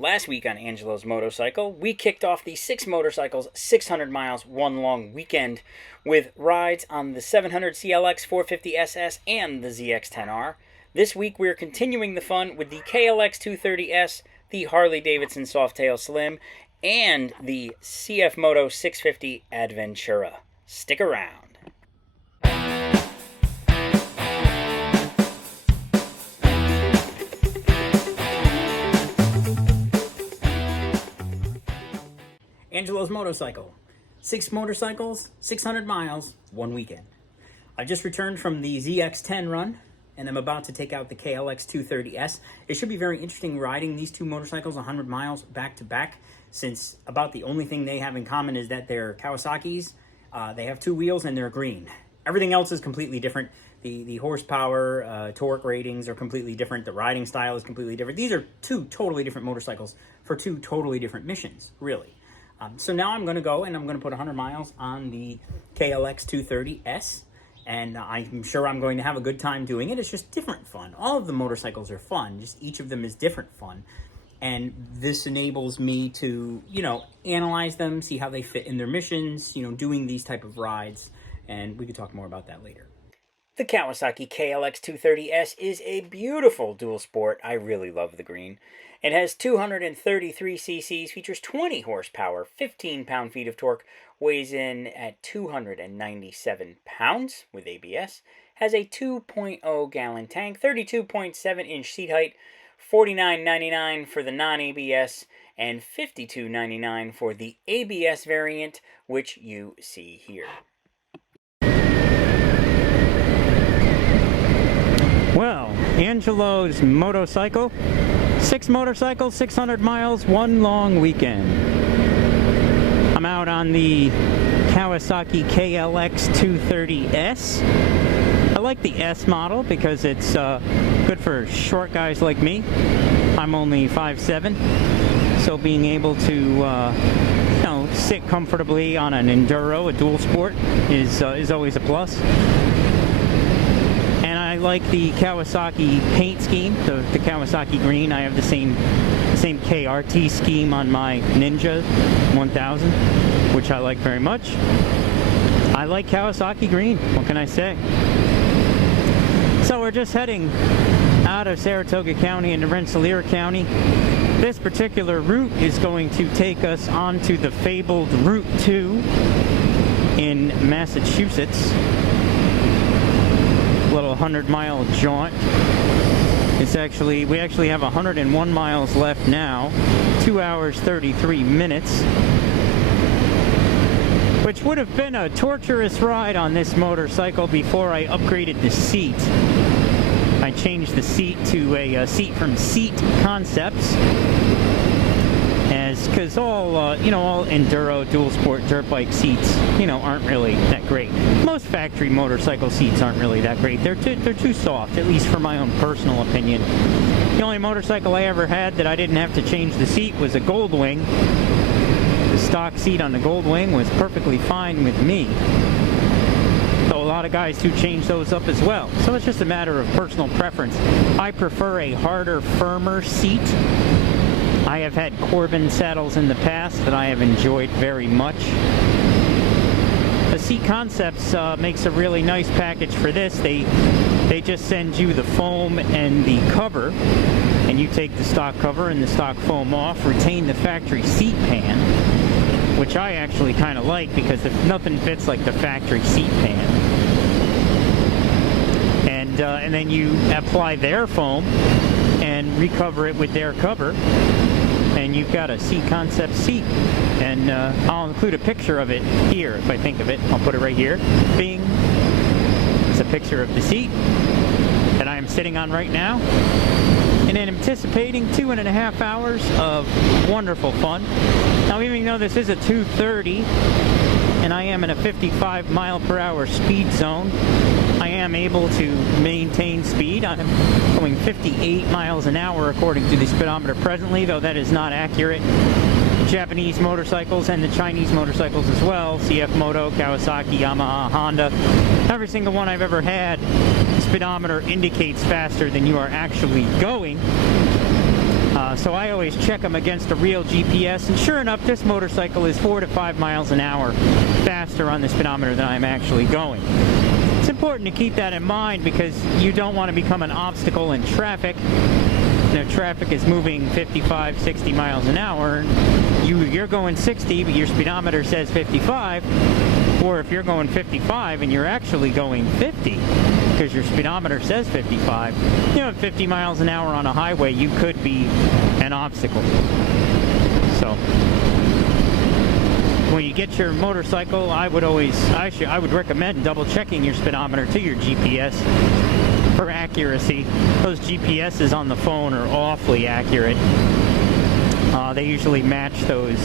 Last week on Angelo's Motorcycle, we kicked off the 6 motorcycles, 600 miles, one long weekend with rides on the 700 CLX 450 SS and the ZX-10R. This week we're continuing the fun with the KLX230S, the Harley Davidson Softail Slim, and the CFMOTO 650 Adventura. Stick around. Angelo's Motorcycle. 6 motorcycles, 600 miles, one weekend. I just returned from the ZX-10 run, and I'm about to take out the KLX230S. It should be very interesting riding these two motorcycles 100 miles back to back, since about the only thing they have in common is that they're Kawasaki's. They have 2 wheels and they're green. Everything else is completely different. The horsepower, torque ratings are completely different. The riding style is completely different. These are 2 totally different motorcycles for 2 totally different missions, really. So now I'm going to go and I'm going to put 100 miles on the KLX230S, and I'm sure I'm going to have a good time doing it. It's just different fun. All of the motorcycles are fun, just each of them is different fun. And this enables me to, analyze them, see how they fit in their missions, doing these type of rides, and we could talk more about that later. The Kawasaki KLX230S is a beautiful dual sport. I really love the green. It has 233 cc's, features 20 horsepower, 15 pound-feet of torque, weighs in at 297 pounds with ABS, has a 2.0 gallon tank, 32.7-inch seat height, $49.99 for the non-ABS, and $52.99 for the ABS variant, which you see here. Well, Angelo's Motorcycle. 6 motorcycles, 600 miles, one long weekend. I'm out on the Kawasaki KLX230S. I like the S model because it's good for short guys like me. I'm only 5'7", so being able to sit comfortably on an enduro, a dual sport, is always a plus. I like the Kawasaki paint scheme, the Kawasaki green. I have the same KRT scheme on my Ninja 1000, which I like very much. I like Kawasaki green. What can I say? So we're just heading out of Saratoga County into Rensselaer County. This particular route is going to take us onto the fabled Route 2 in Massachusetts. Little 100-mile jaunt. We actually have 101 miles left now, 2 hours 33 minutes, which would have been a torturous ride on this motorcycle before I upgraded the seat. I changed the seat to a seat from Seat Concepts, because all enduro dual sport dirt bike seats aren't really that great. Most factory motorcycle seats aren't really that great. They're too soft, at least for my own personal opinion. The only motorcycle I ever had that I didn't have to change the seat was a Goldwing. The stock seat on the Goldwing was perfectly fine with me. So a lot of guys do change those up as well. So it's just a matter of personal preference. I prefer a harder, firmer seat. I have had Corbin saddles in the past that I have enjoyed very much. The Seat Concepts makes a really nice package for this. They just send you the foam and the cover, and you take the stock cover and the stock foam off, retain the factory seat pan, which I actually kind of like because nothing fits like the factory seat pan. And then you apply their foam and recover it with their cover, and you've got a Seat Concept seat. And I'll include a picture of it here if I think of it. I'll put it right here. Bing! It's a picture of the seat that I am sitting on right now, and I'm anticipating 2.5 hours of wonderful fun. Now, even though this is a 230 and I am in a 55 mile per hour speed zone, I am able to maintain speed. I'm going 58 miles an hour according to the speedometer presently, though that is not accurate. Japanese motorcycles and the Chinese motorcycles as well, CFMOTO, Kawasaki, Yamaha, Honda, every single one I've ever had, the speedometer indicates faster than you are actually going. So I always check them against a real GPS, and sure enough, this motorcycle is 4 to 5 miles an hour faster on the speedometer than I'm actually going. It's important to keep that in mind because you don't want to become an obstacle in traffic. You know, traffic is moving 55, 60 miles an hour. You're going 60, but your speedometer says 55. Or if you're going 55 and you're actually going 50 because your speedometer says 55, you know, 50 miles an hour on a highway, you could be an obstacle. So when you get your motorcycle, I would recommend double checking your speedometer to your GPS for accuracy. Those GPSs on the phone are awfully accurate. They usually match those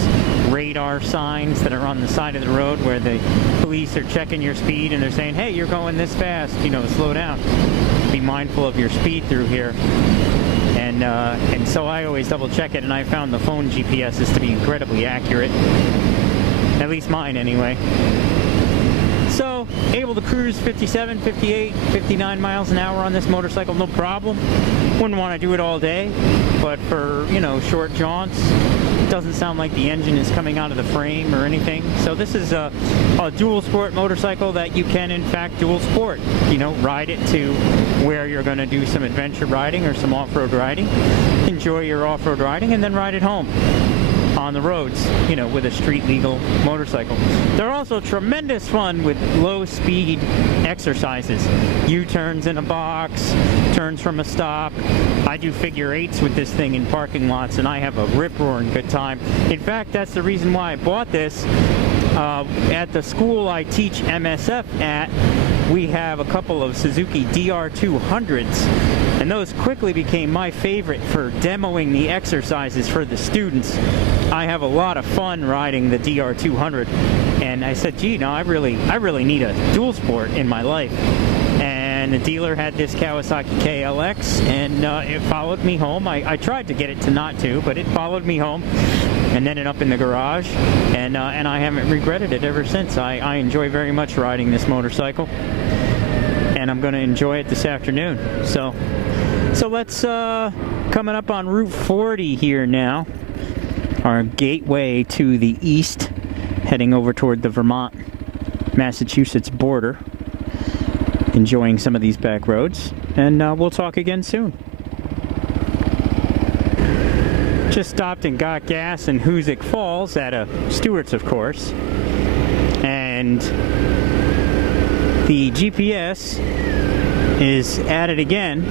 radar signs that are on the side of the road where the police are checking your speed and they're saying, hey, you're going this fast, you know, slow down. Be mindful of your speed through here. And so I always double check it, and I found the phone GPSs to be incredibly accurate. At least mine, anyway. So, able to cruise 57, 58, 59 miles an hour on this motorcycle, no problem. Wouldn't want to do it all day, but for, you know, short jaunts, it doesn't sound like the engine is coming out of the frame or anything. So this is a dual sport motorcycle that you can, in fact, dual sport. You know, ride it to where you're going to do some adventure riding or some off-road riding. Enjoy your off-road riding and then ride it home on the roads, you know, with a street legal motorcycle. They're also tremendous fun with low speed exercises. U-turns in a box, turns from a stop. I do figure eights with this thing in parking lots, and I have a rip-roaring good time. In fact, that's the reason why I bought this. At the school I teach MSF at, we have a couple of Suzuki DR200s, and those quickly became my favorite for demoing the exercises for the students. I have a lot of fun riding the DR200, and I said, gee, no, I really need a dual sport in my life. And the dealer had this Kawasaki KLX, and it followed me home. I tried to get it to not to, but it followed me home and ended up in the garage, and I haven't regretted it ever since. I enjoy very much riding this motorcycle, and I'm going to enjoy it this afternoon. So let's coming up on Route 40 here now, our gateway to the east, heading over toward the Vermont-Massachusetts border, enjoying some of these back roads, and we'll talk again soon. Just stopped and got gas in Hoosick Falls at a Stewart's, of course, and the GPS is at it again.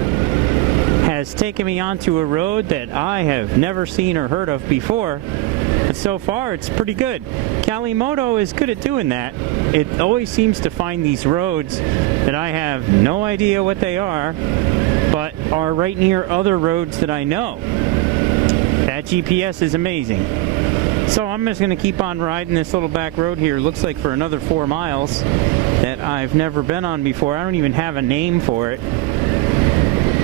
Has taken me onto a road that I have never seen or heard of before, but so far it's pretty good. CFMOTO is good at doing that. It always seems to find these roads that I have no idea what they are, but are right near other roads that I know. That GPS is amazing. So I'm just going to keep on riding this little back road here. Looks like for another 4 miles that I've never been on before. I don't even have a name for it.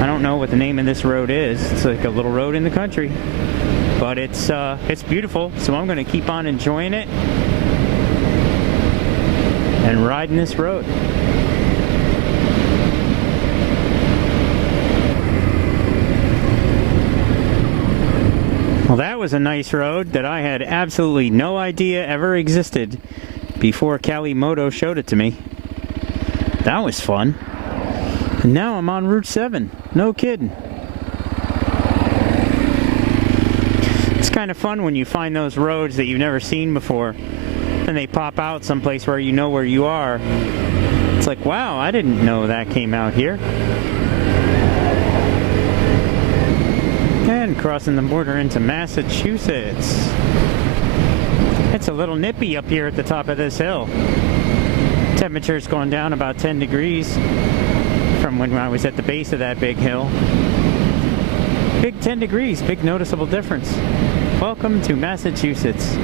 I don't know what the name of this road is. It's like a little road in the country, but it's beautiful. So I'm going to keep on enjoying it and riding this road. Well, that was a nice road that I had absolutely no idea ever existed before CFMOTO showed it to me. That was fun. And now I'm on Route 7. No kidding. It's kind of fun when you find those roads that you've never seen before, and they pop out someplace where you know where you are. It's like, wow, I didn't know that came out here. And crossing the border into Massachusetts. It's a little nippy up here at the top of this hill. Temperature's going down about 10 degrees from when I was at the base of that big hill. Big 10 degrees, big noticeable difference. Welcome to Massachusetts.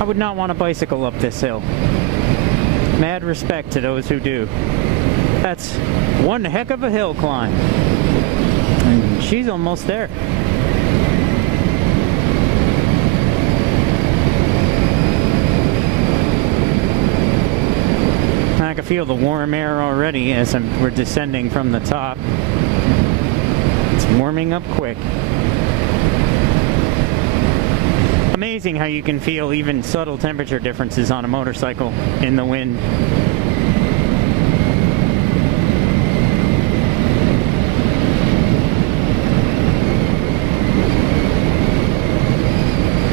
I would not want to bicycle up this hill. Mad respect to those who do. That's one heck of a hill climb. And she's almost there. I can feel the warm air already as we're descending from the top. It's warming up quick. Amazing how you can feel even subtle temperature differences on a motorcycle in the wind.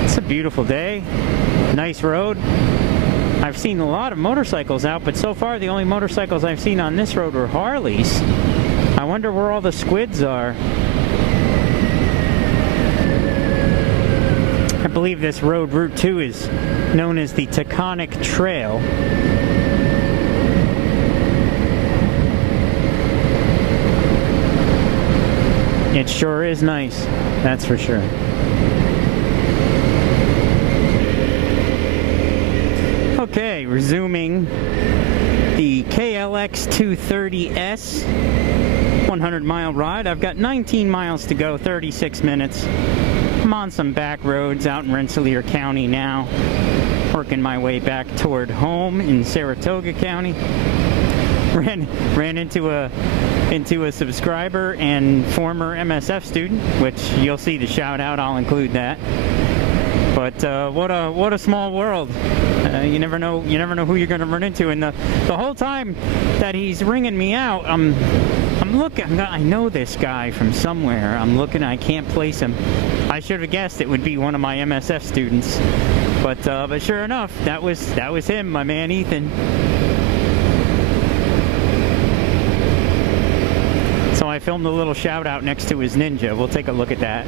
It's a beautiful day, nice road. I've seen a lot of motorcycles out, but so far the only motorcycles I've seen on this road were Harleys. I wonder where all the squids are. I believe this road, Route 2, is known as the Taconic Trail. It sure is nice, that's for sure. Okay, resuming the KLX230S 100-mile ride. I've got 19 miles to go, 36 minutes. I'm on some back roads out in Rensselaer County now, working my way back toward home in Saratoga County. Ran into a subscriber and former MSF student, which you'll see the shout out. I'll include that. But what a small world. You never know who you're going to run into. And the whole time that he's ringing me out, I'm looking. I know this guy from somewhere. I'm looking. I can't place him. I should have guessed it would be one of my MSF students. But sure enough, that was him, my man Ethan. So I filmed a little shout out next to his Ninja. We'll take a look at that.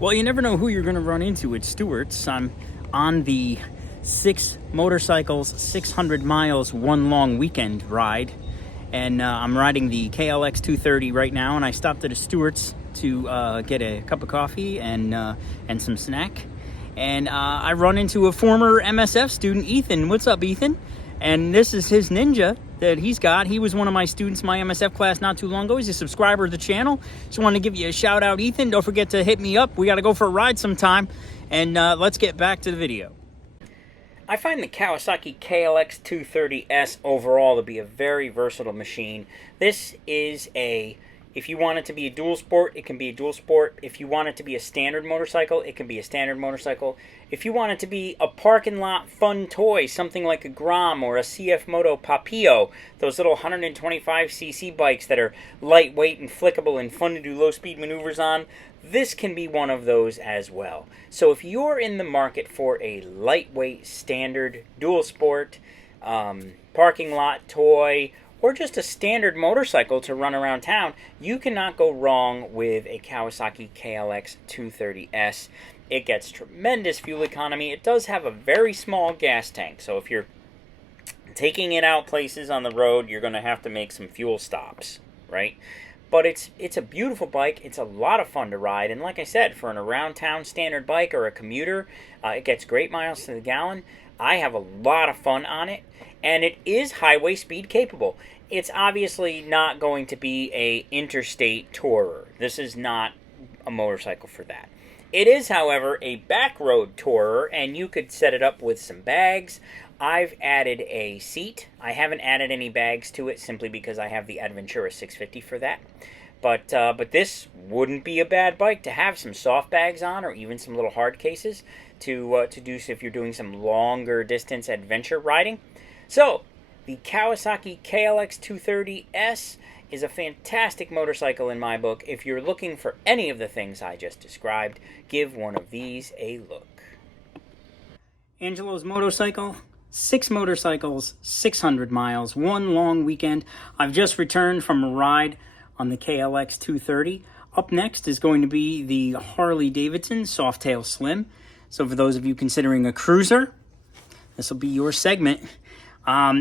Well, you never know who you're going to run into at Stewart's. I'm on the 6 motorcycles, 600 miles, one long weekend ride. And I'm riding the KLX230 right now, and I stopped at a Stewart's to get a cup of coffee and some snack. And I run into a former MSF student, Ethan. What's up, Ethan? And this is his Ninja that he's got. He was one of my students in my MSF class not too long ago. He's a subscriber of the channel. Just wanted to give you a shout out, Ethan. Don't forget to hit me up. We got to go for a ride sometime. And let's get back to the video. I find the Kawasaki KLX230S overall to be a very versatile machine. This is if you want it to be a dual sport, it can be a dual sport. If you want it to be a standard motorcycle, it can be a standard motorcycle. If you want it to be a parking lot fun toy, something like a Grom or a CFMOTO Papillo, those little 125cc bikes that are lightweight and flickable and fun to do low-speed maneuvers on, this can be one of those as well. So if you're in the market for a lightweight, standard, dual sport, parking lot toy, or just a standard motorcycle to run around town, you cannot go wrong with a Kawasaki KLX230S. It gets tremendous fuel economy. It does have a very small gas tank, so if you're taking it out places on the road, you're going to have to make some fuel stops, right? But it's a beautiful bike. It's a lot of fun to ride, and like I said, for an around town standard bike or a commuter, it gets great miles to the gallon. I have a lot of fun on it, and it is highway speed capable. It's obviously not going to be a interstate tourer. This is not a motorcycle for that. It is, however, a back road tourer, and you could set it up with some bags. I've added a seat. I haven't added any bags to it simply because I have the Adventura 650 for that. But this wouldn't be a bad bike to have some soft bags on, or even some little hard cases to do so if you're doing some longer distance adventure riding. So the Kawasaki KLX230S is a fantastic motorcycle in my book. If you're looking for any of the things I just described, give one of these a look. Angelo's motorcycle, 6 motorcycles, 600 miles, one long weekend. I've just returned from a ride on the KLX230. Up next is going to be the Harley Davidson Softail Slim. So for those of you considering a cruiser, this will be your segment.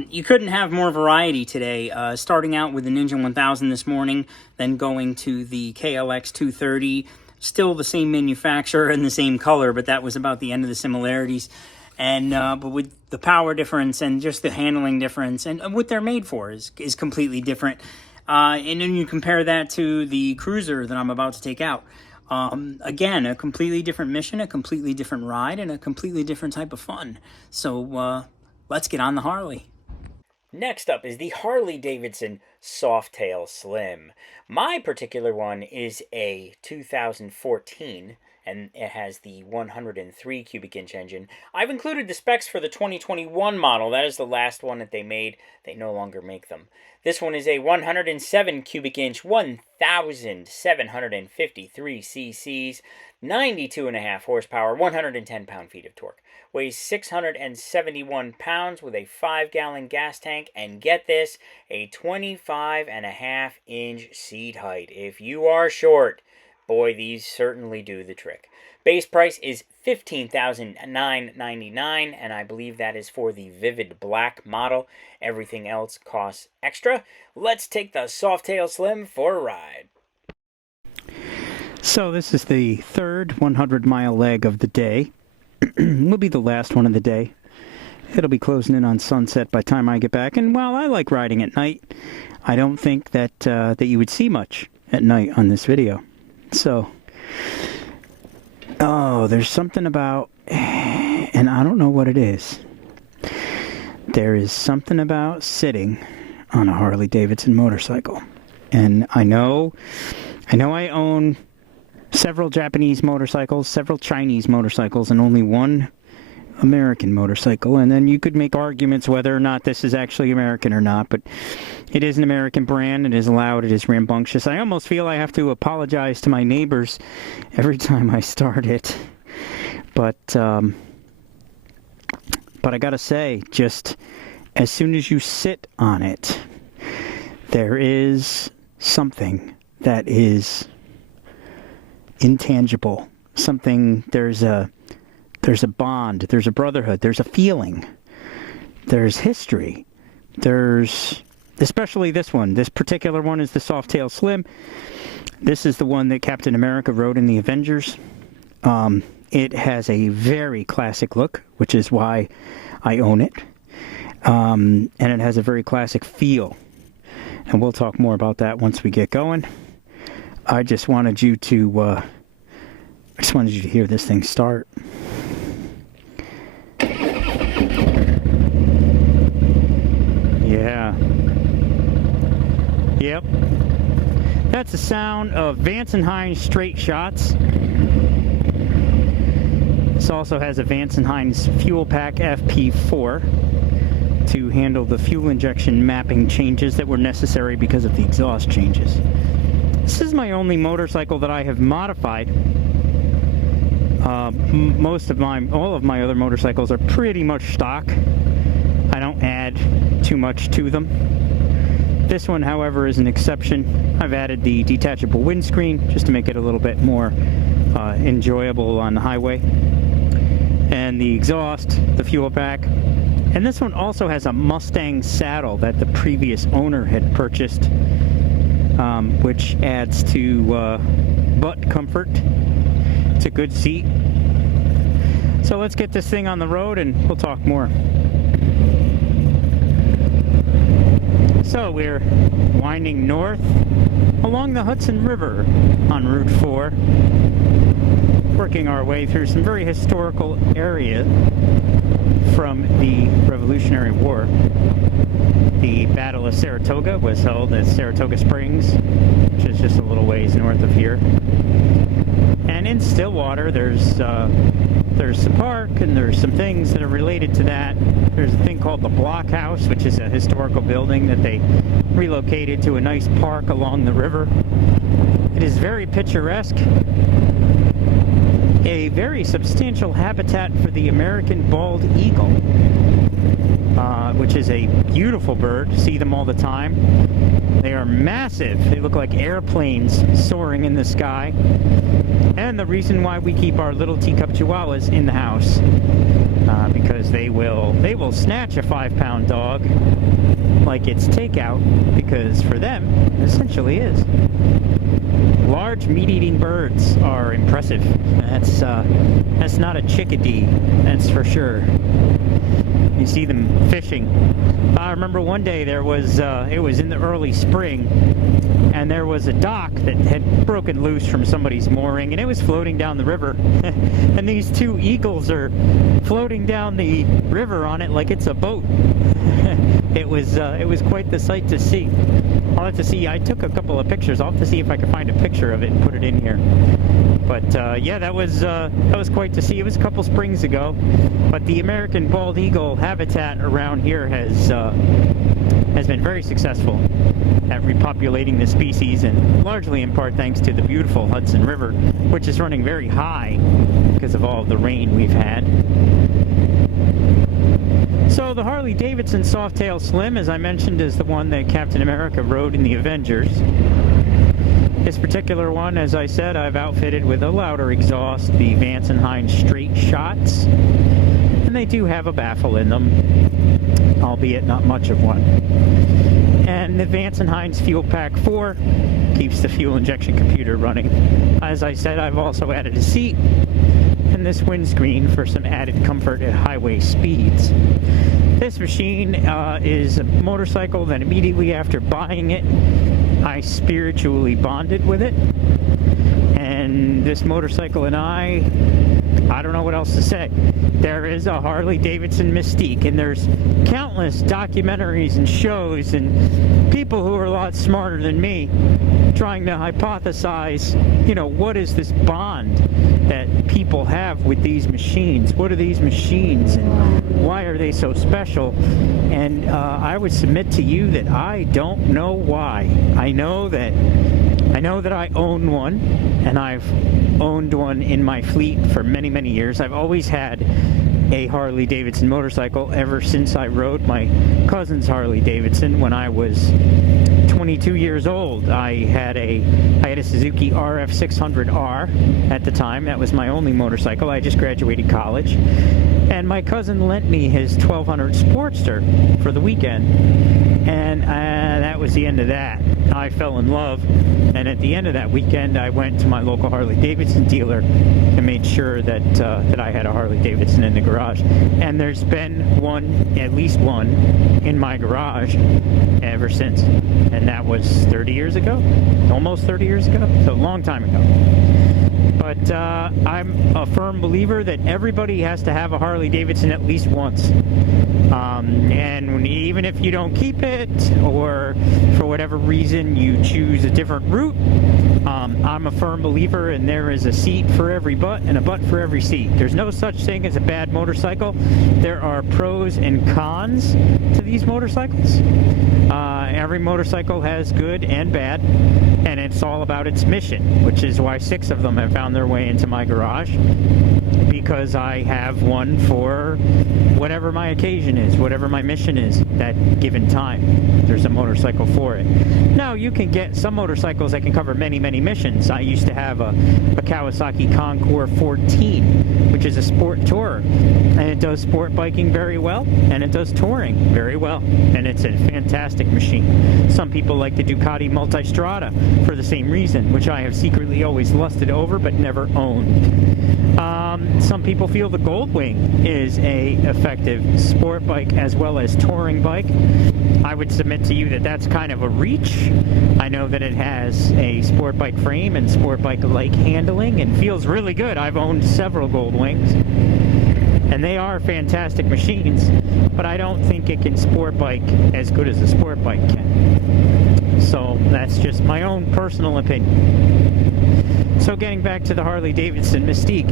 You couldn't have more variety today, starting out with the Ninja 1000 this morning, then going to the KLX 230, still the same manufacturer and the same color, but that was about the end of the similarities. And but with the power difference and just the handling difference and what they're made for is completely different. And then you compare that to the cruiser that I'm about to take out. Again, a completely different mission, a completely different ride, and a completely different type of fun. So let's get on the Harley. Next up is the Harley Davidson Softail Slim. My particular one is a 2014, and it has the 103 cubic inch engine. I've included the specs for the 2021 model. That is the last one that they made. They no longer make them. This one is a 107 cubic inch, 1,753 cc's, 92.5 horsepower, 110 pound-feet of torque. Weighs 671 pounds with a 5-gallon gas tank, and get this, a 25.5-inch seat height. If you are short, boy, these certainly do the trick. Base price is $15,999, and I believe that is for the Vivid Black model. Everything else costs extra. Let's take the Softail Slim for a ride. So this is the third 100-mile leg of the day. Will be the last one of the day. It'll be closing in on sunset by the time I get back, and while I like riding at night, I don't think that that you would see much at night on this video. So, there's something about, and I don't know what it is. There is something about sitting on a Harley Davidson motorcycle. And I know I own several Japanese motorcycles, several Chinese motorcycles, and only one American motorcycle. And then you could make arguments whether or not this is actually American or not, but it is an American brand. It is loud. It is rambunctious. I almost feel I have to apologize to my neighbors every time I start it. But I gotta say, just as soon as you sit on it, there is something that is intangible. Something, there's a bond, there's a brotherhood, there's a feeling, there's history, there's, especially this one. This particular one is the Softail Slim. This is the one that Captain America rode in the Avengers. It has a very classic look, which is why I own it. And it has a very classic feel. And we'll talk more about that once we get going. I just wanted you to hear this thing start. Yeah. Yep. That's the sound of Vance & Hines straight shots. This also has a Vance & Hines Fuel Pack FP4 to handle the fuel injection mapping changes that were necessary because of the exhaust changes. This is my only motorcycle that I have modified. All of my other motorcycles are pretty much stock. I don't add too much to them. This one, however, is an exception. I've added the detachable windscreen just to make it a little bit more enjoyable on the highway. And the exhaust, the fuel pack. And this one also has a Mustang saddle that the previous owner had purchased, which adds to butt comfort. It's a good seat. So let's get this thing on the road and we'll talk more. So we're winding north along the Hudson River on Route 4, working our way through some very historical area from the Revolutionary War. The Battle of Saratoga was held at Saratoga Springs, which is just a little ways north of here. And in Stillwater, there's the park, and there's some things that are related to that. There's a thing called the Block House, which is a historical building that they relocated to a nice park along the river. It is very picturesque. A very substantial habitat for the American bald eagle, which is a beautiful bird. See them all the time. They are massive. They look like airplanes soaring in the sky. And the reason why we keep our little teacup chihuahuas in the house, because they will snatch a 5-pound dog like it's takeout, because for them it essentially is. Large meat-eating birds are impressive. That's not a chickadee, that's for sure. You see them fishing. I remember one day it was in the early spring, and there was a dock that had broken loose from somebody's mooring, and it was floating down the river. And these two eagles are floating down the river on it like it's a boat. It was quite the sight to see. I'll have to see. I took a couple of pictures. I'll have to see if I can find a picture of it and put it in here. But yeah, that was quite to see. It was a couple springs ago. But the American bald eagle habitat around here has been very successful at repopulating the species, and largely in part thanks to the beautiful Hudson River, which is running very high because of all the rain we've had. So the Harley Davidson Softail Slim, as I mentioned, is the one that Captain America rode in the Avengers. This particular one, as I said, I've outfitted with a louder exhaust, the Vance & Hines straight shots, and they do have a baffle in them, albeit not much of one. And the Vance & Hines Fuel Pack 4 keeps the fuel injection computer running. As I said, I've also added a seat and this windscreen for some added comfort at highway speeds. This machine is a motorcycle that immediately after buying it, I spiritually bonded with it. And this motorcycle and I don't know what else to say. There is a Harley Davidson mystique, and there's countless documentaries and shows and people who are a lot smarter than me trying to hypothesize, you know, what is this bond that people have with these machines? What are these machines and why are they so special? And I would submit to you that I don't know why. I know that I own one, and I've owned one in my fleet for many, many years. I've always had a Harley Davidson motorcycle ever since I rode my cousin's Harley Davidson when I was 22 years old. I had a Suzuki RF600R at the time. That was my only motorcycle. I just graduated college. And my cousin lent me his 1200 Sportster for the weekend. And that was the end of that. I fell in love. And at the end of that weekend, I went to my local Harley Davidson dealer and made sure that I had a Harley Davidson in the garage. And there's been at least one, in my garage ever since. And that was 30 years ago, almost 30 years ago, so a long time ago. But I'm a firm believer that everybody has to have a Harley Davidson at least once. And even if you don't keep it, or for whatever reason you choose a different route, I'm a firm believer, and there is a seat for every butt and a butt for every seat. There's no such thing as a bad motorcycle. There are pros and cons to these motorcycles. Every motorcycle has good and bad, and it's all about its mission, which is why 6 of them have found their way into my garage, because I have one for whatever my occasion is, whatever my mission is that given time. There's a motorcycle for it. Now, you can get some motorcycles that can cover many, many missions. I used to have a Kawasaki Concours 14, which is a sport tourer, and it does sport biking very well, and it does touring very well, and it's a fantastic machine. Some people like the Ducati Multistrada for the same reason, which I have secretly always lusted over but never owned. Some people feel the Goldwing is a effective sport bike as well as touring bike. I would submit to you that that's kind of a reach. I know that it has a sport bike frame and sport bike-like handling and feels really good. I've owned several Goldwings, and they are fantastic machines, but I don't think it can sport bike as good as a sport bike can. So that's just my own personal opinion. So getting back to the Harley Davidson Mystique,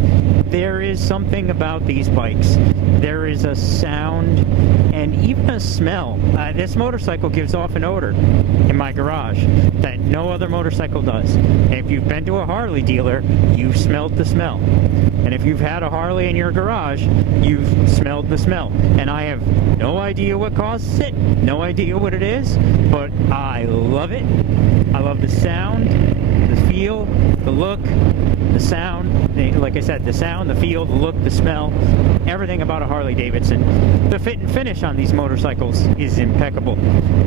there is something about these bikes. There is a sound and even a smell. This motorcycle gives off an odor in my garage that no other motorcycle does. And if you've been to a Harley dealer, you've smelled the smell. And if you've had a Harley in your garage, you've smelled the smell. And I have no idea what causes it, no idea what it is, but I love it. I love the sound, the feel, the look, the sound. Like I said, the sound, the feel, the look, the smell, everything about a Harley Davidson. The fit and finish on these motorcycles is impeccable.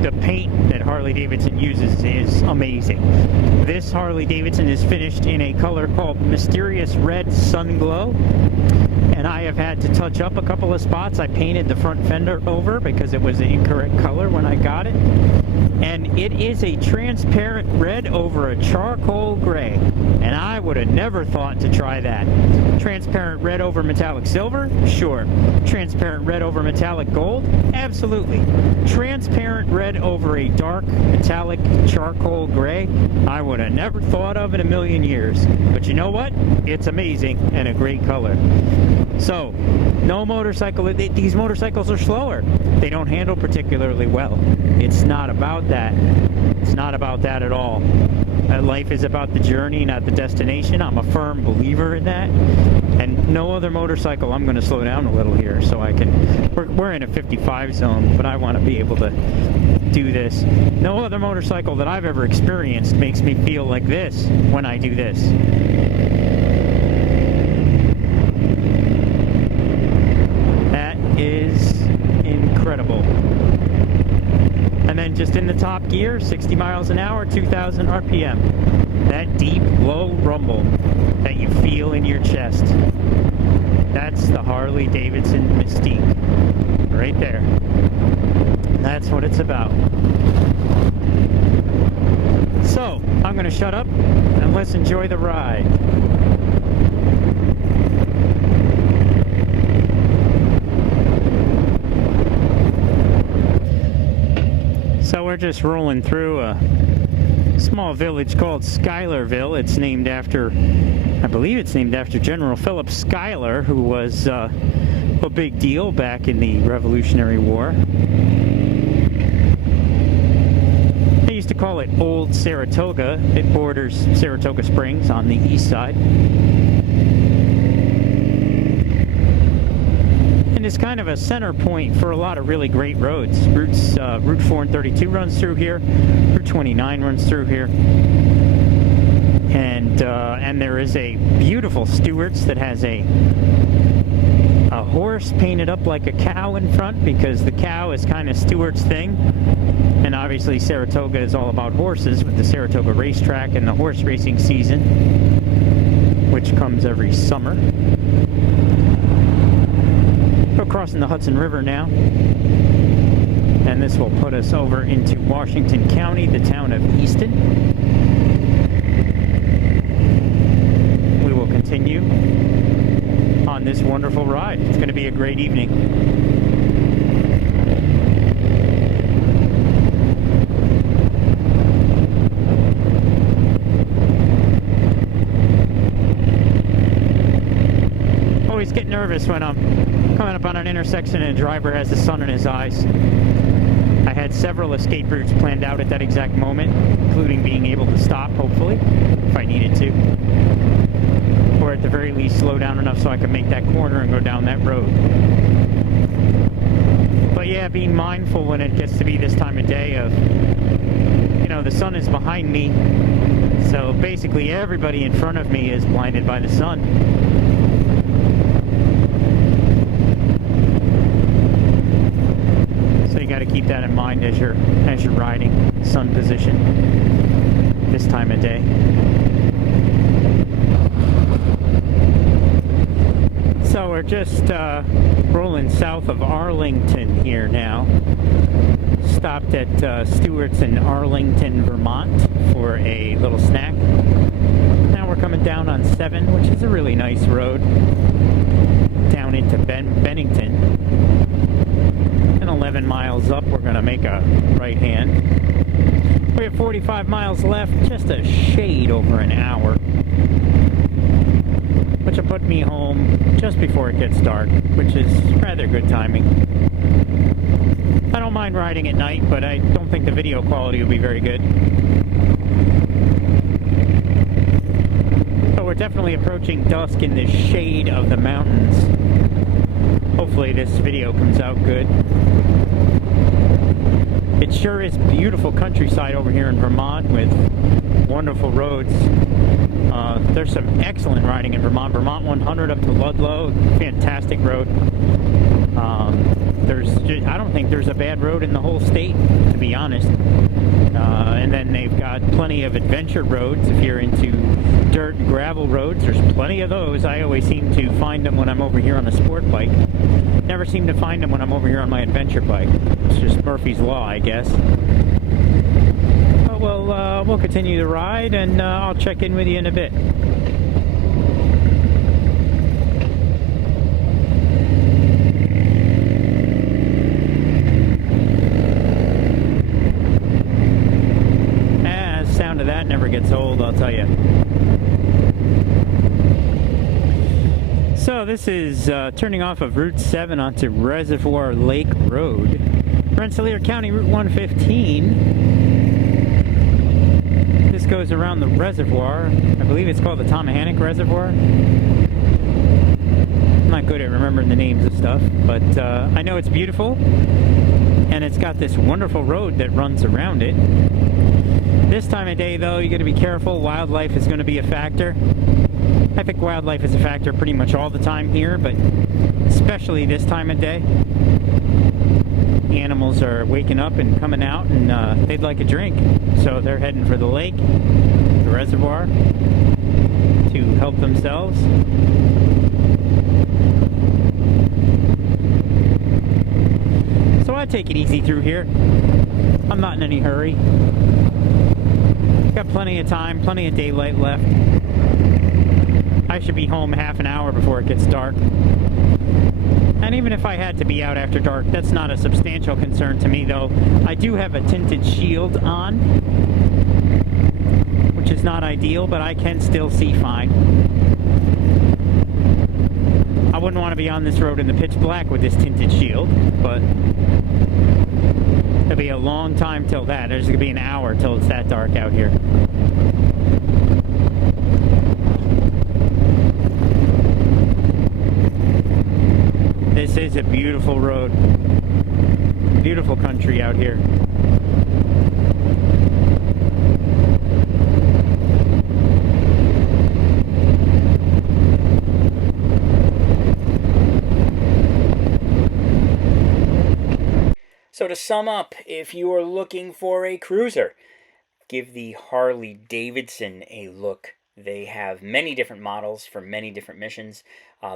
The paint that Harley Davidson uses is amazing. This Harley Davidson is finished in a color called Mysterious Red Sun Glow, and I have had to touch up a couple of spots. I painted the front fender over because it was the incorrect color when I got it, and it is a transparent red over a charcoal gray, and I was would have never thought to try that. Transparent red over metallic silver? Sure. Transparent red over metallic gold? Absolutely. Transparent red over a dark metallic charcoal gray? I would have never thought of in a million years. But you know what? It's amazing and a great color. So, no motorcycle, these motorcycles are slower. They don't handle particularly well. It's not about that. It's not about that at all. Life is about the journey, not the destination. I'm a firm believer in that. And no other motorcycle, I'm going to slow down a little here so I can, we're in a 55 zone, but I want to be able to do this. No other motorcycle that I've ever experienced makes me feel like this when I do this. That is incredible. And then just in the top gear, 60 miles an hour, 2,000 RPM. That deep, low rumble that you feel in your chest. That's the Harley Davidson Mystique. Right there. That's what it's about. So, I'm going to shut up and let's enjoy the ride. So we're just rolling through a small village called Schuylerville. It's named after, I believe it's named after General Philip Schuyler, who was a big deal back in the Revolutionary War. They used to call it Old Saratoga. It borders Saratoga Springs on the east side. And it's kind of a center point for a lot of really great roads. Route 4 and 32 runs through here. Route 29 runs through here. And there is a beautiful Stewart's that has a horse painted up like a cow in front, because the cow is kind of Stewart's thing. And obviously Saratoga is all about horses with the Saratoga racetrack and the horse racing season, which comes every summer. We're crossing the Hudson River now, and this will put us over into Washington County, the town of Easton. We will continue on this wonderful ride. It's going to be a great evening. Always get nervous when I'm coming up on an intersection and a driver has the sun in his eyes. I had several escape routes planned out at that exact moment, including being able to stop, hopefully, if I needed to. Or at the very least, slow down enough so I can make that corner and go down that road. But yeah, being mindful when it gets to be this time of day of, you know, the sun is behind me, so basically everybody in front of me is blinded by the sun. Got to keep that in mind as you're riding sun position this time of day. So we're just rolling south of Arlington here now. Stopped at Stewart's in Arlington, Vermont for a little snack. Now we're coming down on 7, which is a really nice road, down into Bennington. And 11 miles up, we're going to make a right hand. We have 45 miles left, just a shade over an hour, which will put me home just before it gets dark, which is rather good timing. I don't mind riding at night, but I don't think the video quality will be very good. So we're definitely approaching dusk in the shade of the mountains. Hopefully this video comes out good. It sure is beautiful countryside over here in Vermont with wonderful roads. There's some excellent riding in Vermont. Vermont 100 up to Ludlow, fantastic road. I don't think there's a bad road in the whole state, to be honest. And then they've got plenty of adventure roads. If you're into dirt and gravel roads, there's plenty of those. I always seem to find them when I'm over here on a sport bike. Never seem to find them when I'm over here on my adventure bike. It's just Murphy's Law, I guess. But we'll continue the ride, and I'll check in with you in a bit. Sound of that never gets old, I'll tell you. So this is turning off of Route 7 onto Reservoir Lake Road. Rensselaer County Route 115. This goes around the reservoir. I believe it's called the Tomahanic Reservoir. I'm not good at remembering the names of stuff, but I know it's beautiful, and it's got this wonderful road that runs around it. This time of day, though, you got to be careful. Wildlife is going to be a factor. I think wildlife is a factor pretty much all the time here, but especially this time of day. The animals are waking up and coming out, and they'd like a drink. So they're heading for the lake, the reservoir, to help themselves. So I take it easy through here. I'm not in any hurry. Got plenty of time, plenty of daylight left. I should be home half an hour before it gets dark. And even if I had to be out after dark, that's not a substantial concern to me, though. I do have a tinted shield on, which is not ideal, but I can still see fine. I wouldn't want to be on this road in the pitch black with this tinted shield, but it'll be a long time till that. There's going to be an hour till it's that dark out here. This is a beautiful road. Beautiful country out here. So to sum up, if you are looking for a cruiser, give the Harley Davidson a look. They have many different models for many different missions.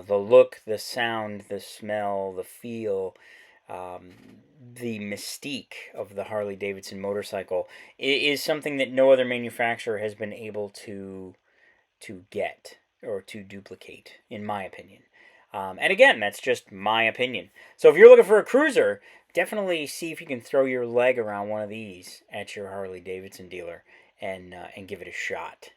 The look, the sound, the smell, the feel, the mystique of the Harley Davidson motorcycle is something that no other manufacturer has been able to get or to duplicate, in my opinion. And again, that's just my opinion. So if you're looking for a cruiser, definitely see if you can throw your leg around one of these at your Harley Davidson dealer and give it a shot.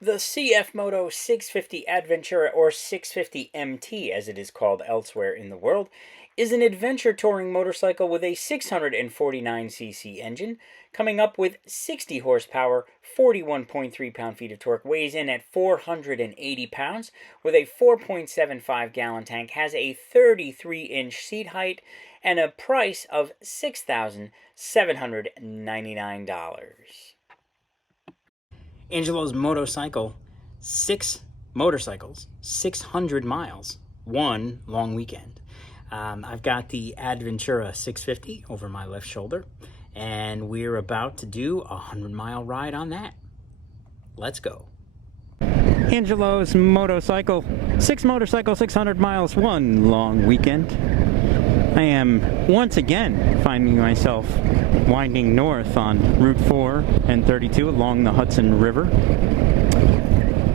The CFMOTO 650 Adventura, or 650 MT as it is called elsewhere in the world, is an adventure touring motorcycle with a 649cc engine, coming up with 60 horsepower, 41.3 pound-feet of torque, weighs in at 480 pounds, with a 4.75 gallon tank, has a 33-inch seat height, and a price of $6,799. Angelo's motorcycle, 6 motorcycles, 600 miles, 1 long weekend. I've got the Adventura 650 over my left shoulder, and we're about to do a 100-mile ride on that. Let's go. Angelo's motorcycle, 6 motorcycle, 600 miles, 1 long weekend. I am once again finding myself winding north on Route 4 and 32 along the Hudson River.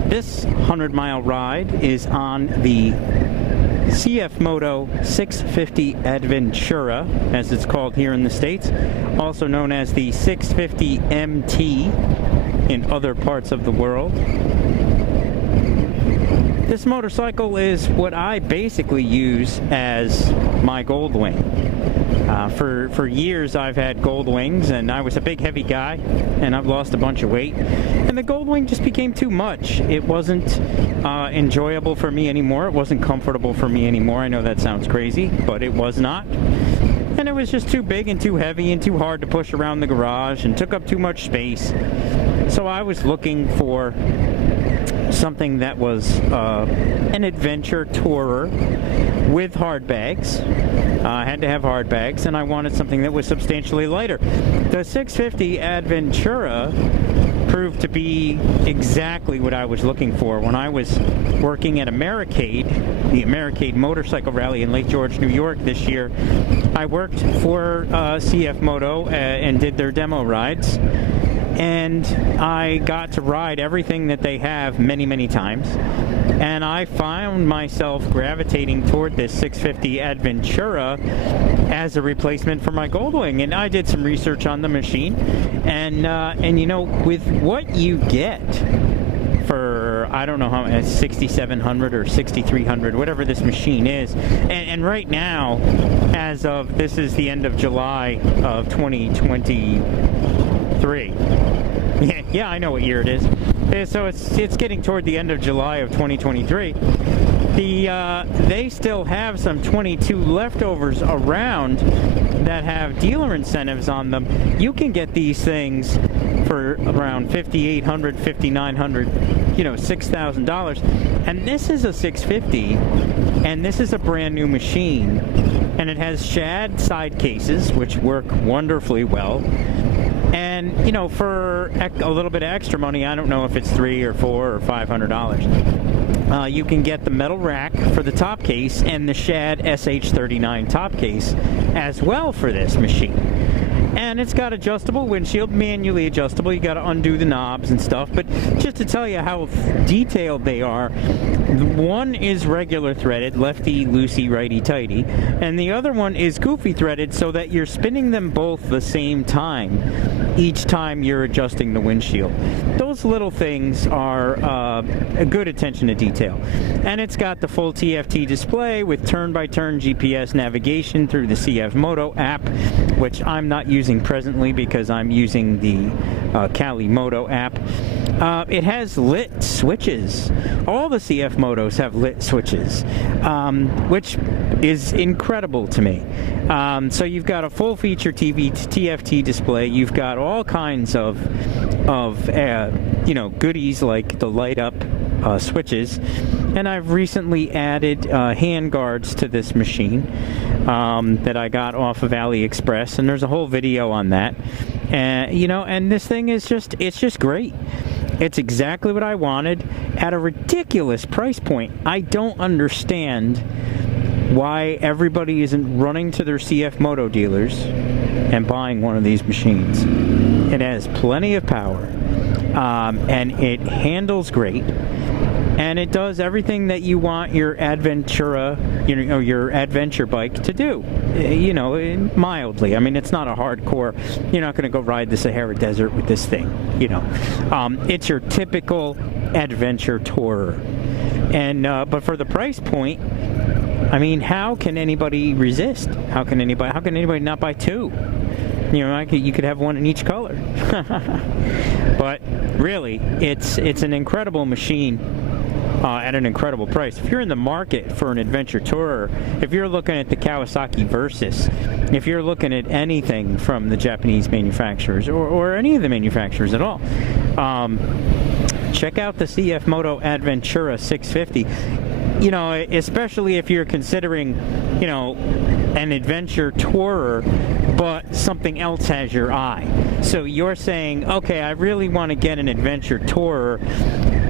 This 100-mile ride is on the CFMOTO 650 Adventura, as it's called here in the States, also known as the 650 MT in other parts of the world. This motorcycle is what I basically use as my Goldwing. For years I've had Goldwings, and I was a big heavy guy, and I've lost a bunch of weight, and the Goldwing just became too much. It wasn't enjoyable for me anymore. It wasn't comfortable for me anymore. I know that sounds crazy, but it was not. And it was just too big and too heavy and too hard to push around the garage and took up too much space. So I was looking for something that was an adventure tourer with hard bags. I had to have hard bags, and I wanted something that was substantially lighter. The 650 Adventura proved to be exactly what I was looking for. When I was working at Americade, the Americade Motorcycle Rally in Lake George, New York this year, I worked for CFMOTO and did their demo rides. And I got to ride everything that they have many, many times. And I found myself gravitating toward this 650 Adventura as a replacement for my Goldwing. And I did some research on the machine. And you know, with what you get for, I don't know how, 6,700 or 6,300, whatever this machine is. And right now, as of, this is the end of July of 2023. Yeah, I know what year it is. So it's getting toward the end of July of 2023. They still have some 22 leftovers around that have dealer incentives on them. You can get these things for around $5,800, $5,900, you know, $6,000. And this is a 650, and this is a brand new machine, and it has shad side cases, which work wonderfully well. And, you know, for a little bit of extra money, I don't know if it's $300 or $400 or $500, you can get the metal rack for the top case and the shad SH39 top case as well for this machine. And it's got adjustable windshield, manually adjustable. You got to undo the knobs and stuff. But just to tell you how detailed they are, one is regular threaded, lefty, loosey, righty, tighty, and the other one is goofy threaded, so that you're spinning them both the same time each time you're adjusting the windshield. Those little things are a good attention to detail. And it's got the full TFT display with turn-by-turn GPS navigation through the CFMOTO app, which I'm not using presently because I'm using the KLX app. It has lit switches. All the CFMOTOs have lit switches, which is incredible to me. So you've got a full feature TFT display. You've got all kinds of you know, goodies like the light up switches, and I've recently added hand guards to this machine that I got off of AliExpress, and there's a whole video on that. And you know, and this thing is it's just great. It's exactly what I wanted at a ridiculous price point. I don't understand why everybody isn't running to their CFMOTO dealers and buying one of these machines. It has plenty of power, and it handles great, and it does everything that you want your Adventura, you know, your adventure bike to do. You know, mildly. I mean, it's not a hardcore. You're not going to go ride the Sahara Desert with this thing. You know, it's your typical adventure tourer, and but for the price point, I mean, how can anybody resist? How can anybody not buy two? You know, you could have one in each color. But really, it's an incredible machine at an incredible price. If you're in the market for an adventure tourer, if you're looking at the Kawasaki Versys, if you're looking at anything from the Japanese manufacturers or any of the manufacturers at all, check out the CFMOTO Adventura 650. You know, especially if you're considering, you know, an adventure tourer, but something else has your eye. So you're saying, okay, I really want to get an adventure tourer,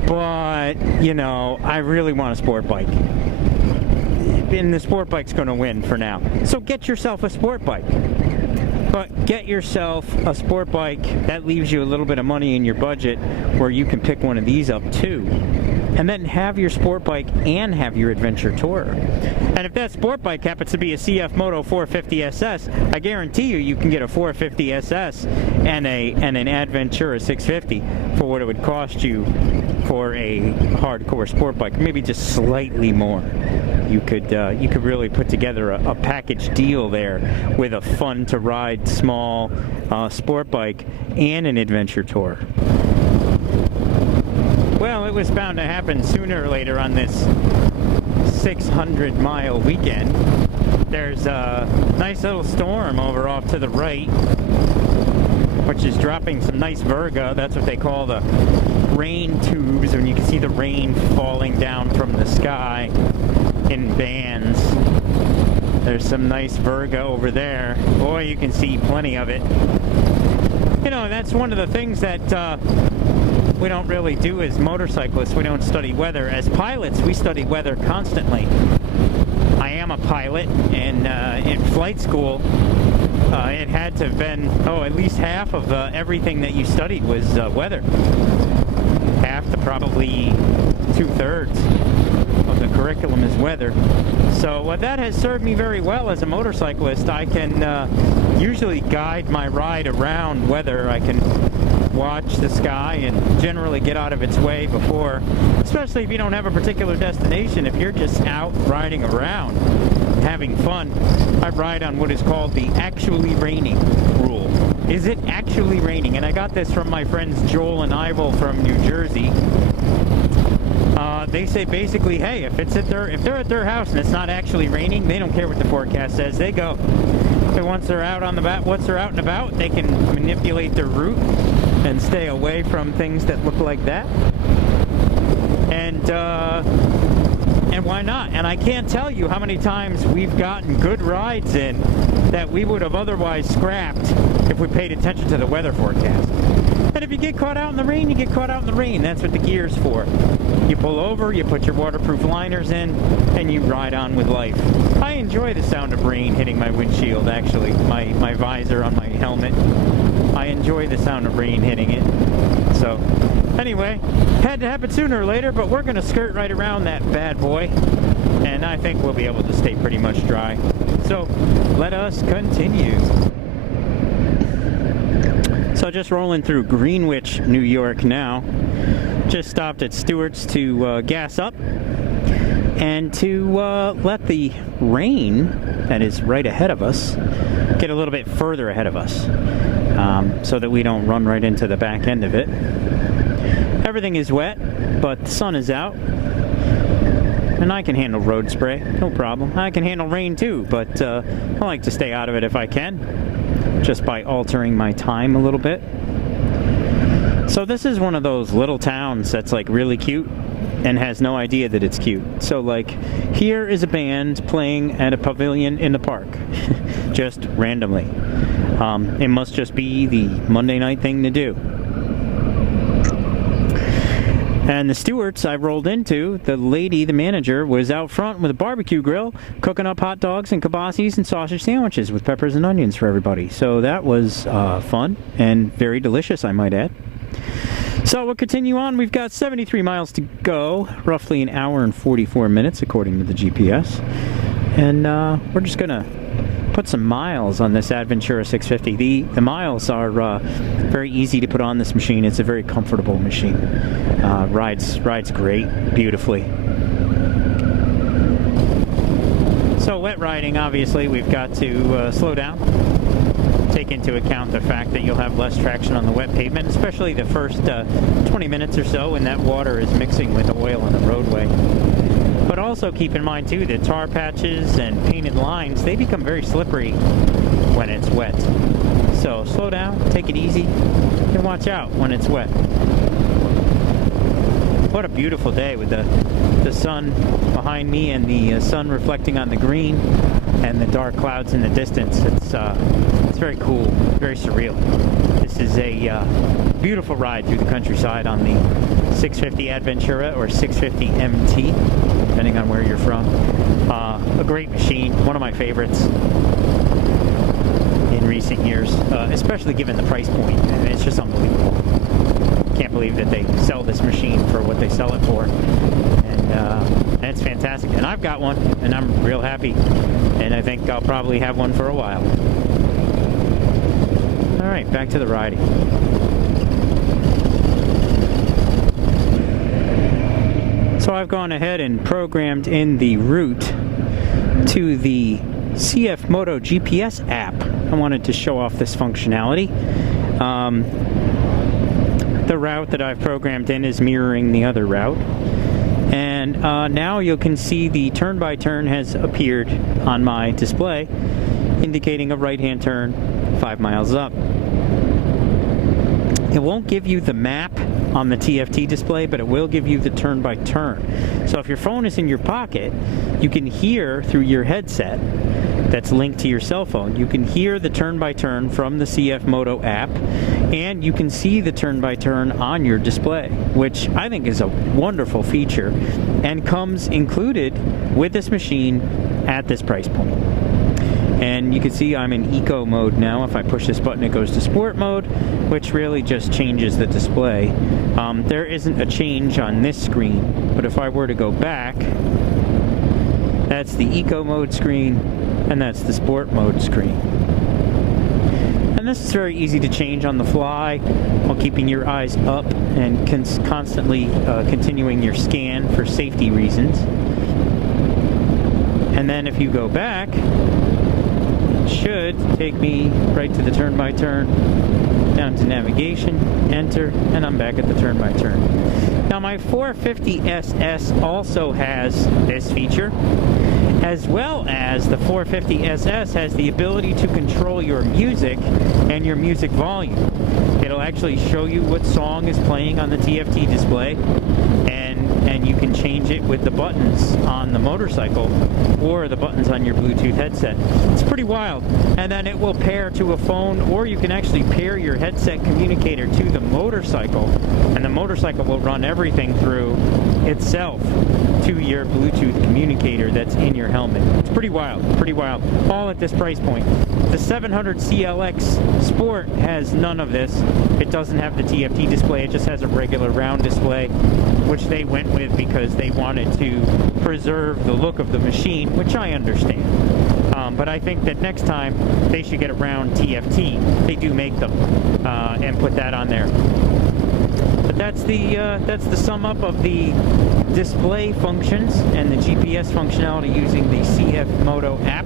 but, you know, I really want a sport bike. And the sport bike's going to win for now. So get yourself a sport bike. But get yourself a sport bike that leaves you a little bit of money in your budget where you can pick one of these up too. And then have your sport bike and have your adventure tourer. And if that sport bike happens to be a CFMOTO 450SS, I guarantee you can get a 450SS and an Adventura 650 for what it would cost you for a hardcore sport bike, maybe just slightly more. You could really put together a package deal there with a fun to ride small sport bike and an adventure tour. Well, it was bound to happen sooner or later on this 600-mile weekend. There's a nice little storm over off to the right, which is dropping some nice virga. That's what they call the rain tubes, when you can see the rain falling down from the sky in bands. There's some nice virga over there. Boy, you can see plenty of it. You know, that's one of the things that we don't really do as motorcyclists. We don't study weather. As pilots, we study weather constantly. I am a pilot, and in flight school, it had to have been, at least half of everything that you studied was weather. Half to probably 2/3 of the curriculum is weather. So that has served me very well as a motorcyclist. I can usually guide my ride around weather. I can watch the sky and generally get out of its way before, especially if you don't have a particular destination. If you're just out riding around, having fun, I ride on what is called the actually raining rule. Is it actually raining? And I got this from my friends Joel and Ivel from New Jersey. They say basically, hey, if they're at their house and it's not actually raining, they don't care what the forecast says. They go. And once they're out and about, they can manipulate their route and stay away from things that look like that. And why not? And I can't tell you how many times we've gotten good rides in that we would have otherwise scrapped if we paid attention to the weather forecast. And if you get caught out in the rain, you get caught out in the rain. That's what the gear's for. You pull over, you put your waterproof liners in, and you ride on with life. I enjoy the sound of rain hitting my windshield, actually, my visor on my helmet. I enjoy the sound of rain hitting it. So, anyway, had to happen sooner or later, but we're going to skirt right around that bad boy, and I think we'll be able to stay pretty much dry. So, let us continue. So just rolling through Greenwich, New York now. Just stopped at Stewart's to gas up and to let the rain that is right ahead of us get a little bit further ahead of us, so that we don't run right into the back end of it. Everything is wet, but the sun is out, and I can handle road spray, no problem. I can handle rain too, but I like to stay out of it if I can, just by altering my time a little bit. So this is one of those little towns that's like really cute and has no idea that it's cute. So like, here is a band playing at a pavilion in the park, just randomly. It must just be the Monday night thing to do. And the Stewart's I rolled into, the lady, the manager, was out front with a barbecue grill, cooking up hot dogs and kielbasa's and sausage sandwiches with peppers and onions for everybody. So that was fun and very delicious, I might add. So we'll continue on. We've got 73 miles to go, roughly an hour and 44 minutes according to the GPS. And we're just going to put some miles on this Adventura 650. The miles are very easy to put on this machine. It's a very comfortable machine. Rides great, beautifully. So wet riding, obviously, we've got to slow down. Take into account the fact that you'll have less traction on the wet pavement, especially the first 20 minutes or so when that water is mixing with the oil on the roadway. But also keep in mind too that tar patches and painted lines, they become very slippery when it's wet. So slow down, take it easy, and watch out when it's wet. What a beautiful day with the sun behind me and the sun reflecting on the green and the dark clouds in the distance. It's very cool, very surreal. This is a beautiful ride through the countryside on the 650 Adventura or 650 MT, depending on where you're from. A great machine, one of my favorites in recent years, especially given the price point. I mean, it's just unbelievable. Can't believe that they sell this machine for what they sell it for, and it's fantastic. And I've got one, and I'm real happy, and I think I'll probably have one for a while. All right, back to the riding. So I've gone ahead and programmed in the route to the CFMOTO GPS app. I wanted to show off this functionality. The route that I've programmed in is mirroring the other route. And now you can see the turn-by-turn has appeared on my display, indicating a right-hand turn 5 miles up. It won't give you the map on the TFT display, but it will give you the turn-by-turn. So if your phone is in your pocket, you can hear through your headset that's linked to your cell phone. You can hear the turn-by-turn from the CFMOTO app, and you can see the turn-by-turn on your display, which I think is a wonderful feature and comes included with this machine at this price point. And you can see I'm in eco mode now. If I push this button, it goes to sport mode, which really just changes the display. There isn't a change on this screen, but if I were to go back, that's the eco mode screen, and that's the sport mode screen. And this is very easy to change on the fly while keeping your eyes up and constantly continuing your scan for safety reasons. And then if you go back, should take me right to the turn-by-turn, down to navigation, enter, and I'm back at the turn-by-turn. Now my 450SS also has this feature, as well as the 450SS has the ability to control your music and your music volume. It'll actually show you what song is playing on the TFT display, and you can change it with the buttons on the motorcycle or the buttons on your Bluetooth headset. It's pretty wild. And then it will pair to a phone, or you can actually pair your headset communicator to the motorcycle, and the motorcycle will run everything through itself to your Bluetooth communicator that's in your helmet. It's pretty wild, all at this price point. The 700 CLX Sport has none of this. It doesn't have the TFT display, it just has a regular round display, which they went with because they wanted to preserve the look of the machine, which I understand. But I think that next time they should get a round TFT. They do make them, and put that on there. But that's the sum up of the display functions and the GPS functionality using the CFMOTO app.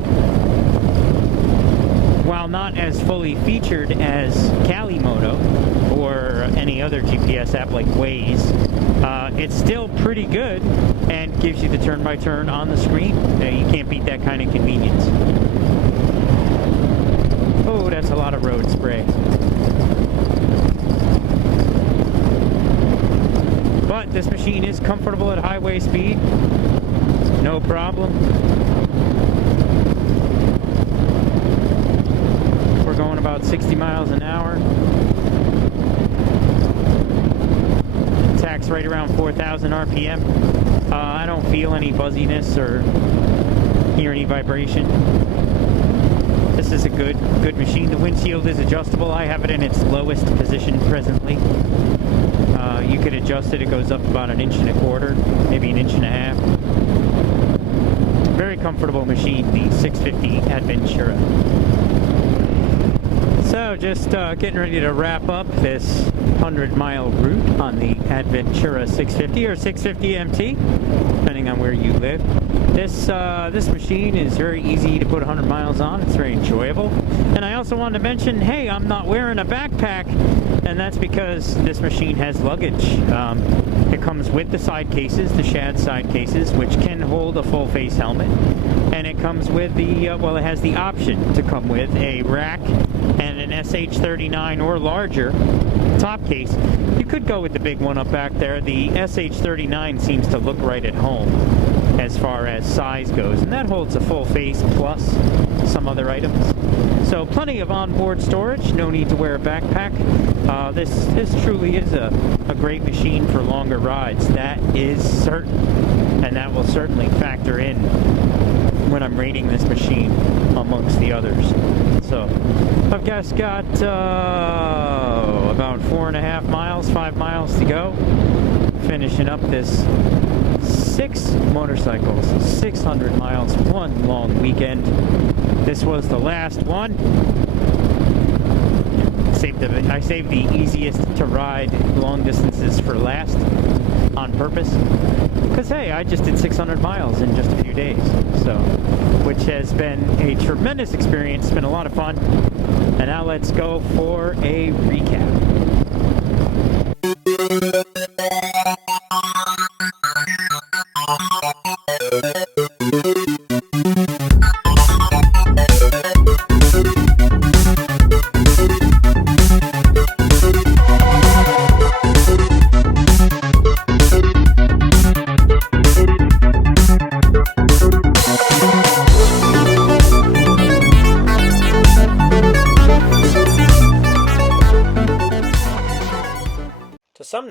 While not as fully featured as KaliMoto or any other GPS app like Waze, it's still pretty good and gives you the turn-by-turn on the screen. You can't beat that kind of convenience. Oh, that's a lot of road spray. But this machine is comfortable at highway speed. No problem. We're going about 60 miles an hour. Tax right around 4,000 RPM. I don't feel any buzziness or hear any vibration. This is a good machine. The windshield is adjustable. I have it in its lowest position presently. You could adjust it. It goes up about 1.25 inches, maybe 1.5 inches. Very comfortable machine, the 650 Adventura. So just getting ready to wrap up this 100-mile route on the Adventura 650 or 650 MT, depending on where you live. This machine is very easy to put 100 miles on. It's very enjoyable. And I also wanted to mention, hey, I'm not wearing a backpack, and that's because this machine has luggage. It comes with the side cases, the shad side cases, which can hold a full face helmet. And it comes with the, well, it has the option to come with a rack and an SH39 or larger top case. You could go with the big one up back there. The SH39 seems to look right at home as far as size goes, and that holds a full face plus some other items. So plenty of onboard storage, no need to wear a backpack. This truly is a great machine for longer rides. That is certain, and that will certainly factor in when I'm rating this machine amongst the others. So I've just got about 4.5 miles, 5 miles to go, finishing up this 6 motorcycles, 600 miles, one long weekend. This was the last one. I saved the easiest to ride long distances for last on purpose, because hey, I just did 600 miles in just a few days, so, which has been a tremendous experience. It's been a lot of fun. And now let's go for a recap.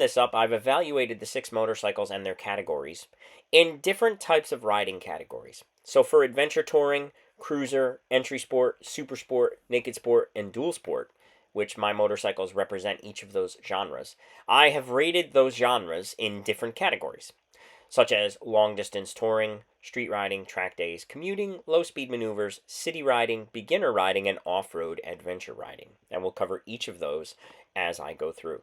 this up, I've evaluated the 6 motorcycles and their categories in different types of riding categories. So for adventure touring, cruiser, entry sport, super sport, naked sport, and dual sport, which my motorcycles represent each of those genres, I have rated those genres in different categories, such as long distance touring, street riding, track days, commuting, low speed maneuvers, city riding, beginner riding, and off-road adventure riding. And we'll cover each of those as I go through.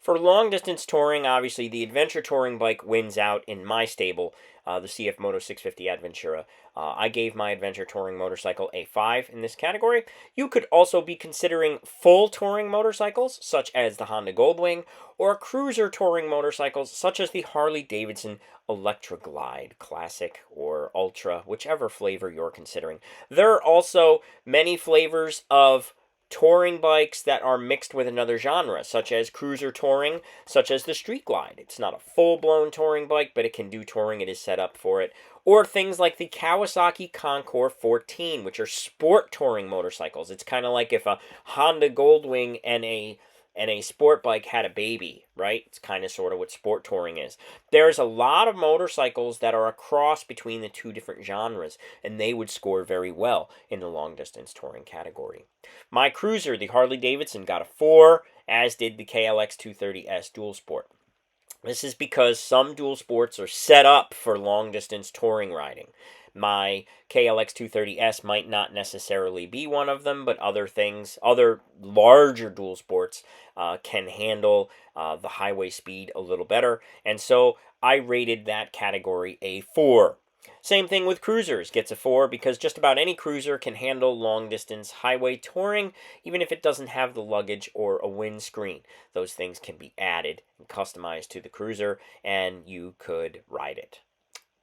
For long distance touring, obviously the adventure touring bike wins out in my stable, the CFMOTO 650 Adventura. I gave my adventure touring motorcycle a 5 in this category. You could also be considering full touring motorcycles, such as the Honda Goldwing, or cruiser touring motorcycles, such as the Harley Davidson Electra Glide Classic or Ultra, whichever flavor you're considering. There are also many flavors of touring bikes that are mixed with another genre, such as cruiser touring, such as the Street Glide. It's not a full-blown touring bike, but it can do touring. It is set up for it. Or things like the Kawasaki Concours 14, which are sport touring motorcycles. It's kind of like if a Honda Goldwing and a sport bike had a baby, right? It's kind of sort of what sport touring is. There's a lot of motorcycles that are a cross between the two different genres, and they would score very well in the long distance touring category. My cruiser, the Harley Davidson, got a 4, as did the KLX230S Dual Sport. This is because some dual sports are set up for long distance touring riding. My KLX230S might not necessarily be one of them, but other larger dual sports can handle the highway speed a little better, and so I rated that category a 4. Same thing with cruisers, gets a 4 because just about any cruiser can handle long-distance highway touring, even if it doesn't have the luggage or a windscreen. Those things can be added and customized to the cruiser, and you could ride it.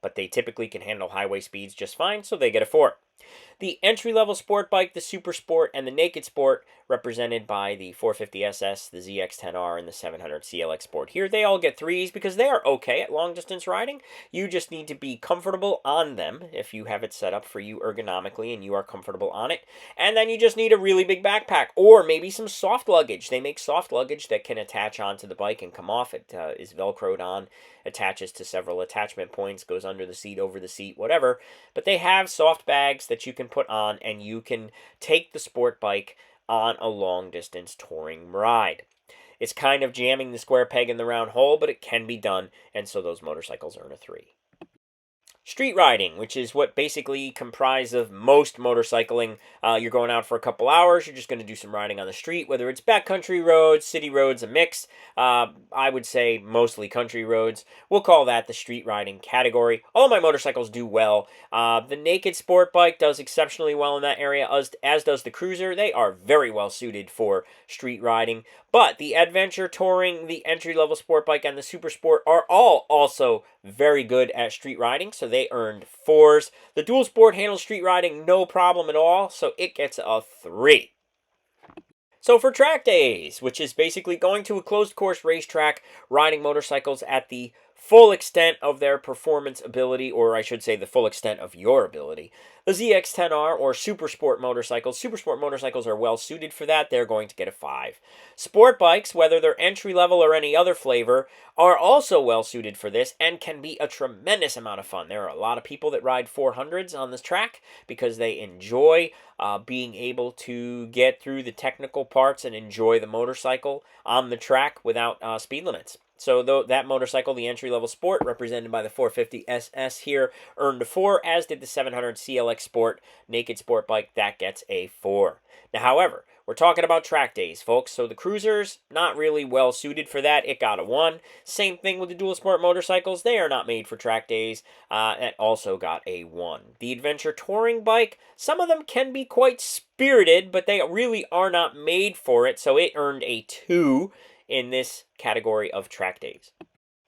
But they typically can handle highway speeds just fine, so they get a 4. The entry-level sport bike, the Super Sport, and the Naked Sport, represented by the 450SS, the ZX10R, and the 700 CLX Sport here, they all get 3s because they are okay at long-distance riding. You just need to be comfortable on them if you have it set up for you ergonomically and you are comfortable on it. And then you just need a really big backpack or maybe some soft luggage. They make soft luggage that can attach onto the bike and come off. It is Velcroed on, attaches to several attachment points, goes under the seat, over the seat, whatever. But they have soft bags that you can put on, and you can take the sport bike on a long-distance touring ride. It's kind of jamming the square peg in the round hole, but it can be done, and so those motorcycles earn a 3. Street riding, which is what basically comprised of most motorcycling. You're going out for a couple hours, you're just going to do some riding on the street, whether it's backcountry roads, city roads, a mix. I would say mostly country roads. We'll call that the street riding category. All my motorcycles do well. The Naked Sport bike does exceptionally well in that area, as does the Cruiser. They are very well suited for street riding. But the Adventure Touring, the entry-level sport bike, and the Super Sport are all also very good at street riding, so they earned 4s. The Dual Sport handles street riding no problem at all, so it gets a 3. So for track days, which is basically going to a closed course racetrack, riding motorcycles at the full extent of their performance ability, or I should say the full extent of your ability. The ZX10R or Super Sport motorcycles are well suited for that. They're going to get a 5. Sport bikes, whether they're entry level or any other flavor, are also well suited for this and can be a tremendous amount of fun. There are a lot of people that ride 400s on this track because they enjoy being able to get through the technical parts and enjoy the motorcycle on the track without speed limits. So that motorcycle, the entry-level Sport, represented by the 450SS here, earned a 4, as did the 700 CLX Sport Naked Sport bike. That gets a 4. Now, however, we're talking about track days, folks. So the Cruisers, not really well suited for that. It got a 1. Same thing with the Dual Sport motorcycles. They are not made for track days. It also got a 1. The Adventure Touring bike, some of them can be quite spirited, but they really are not made for it. So it earned a 2 in this category of track days.